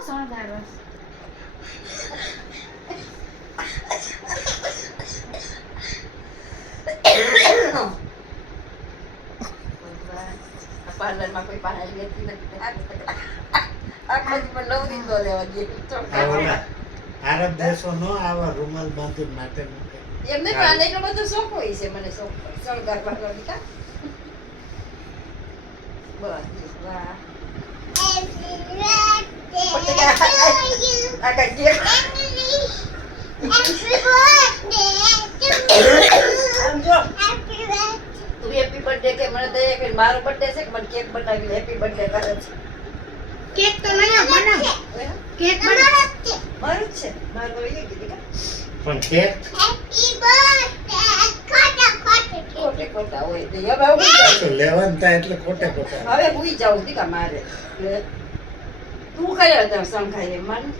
શણગારસ પાર્લરમાં કોઈ પાણી લેતી નથી આખો દિવસ લવરી તો લેવા દે આરબ દેશો નો આવા રૂમાલ બાંધી માટે એમને પણ એટલો બધો શોખ હોય છે મને શોખ શણગાર કરવાનો કા બસ વાહ તું હેપી બર્થડે કે મને દે કે મારો બર્થડે છે કે મને કેક બનાવી હેપી બર્થડે કરે છે કેક તો નયા બનાવ કેક બનાવ મારું જ છે મારું તો એ કીધું પણ કેક ખોટે ખોટા હોય તો હવે હું પાછું લેવાનું થાય એટલે ખોટે ખોટા હવે હુઈ જાઉં દીકા મારે તું કયા સંખાય માનું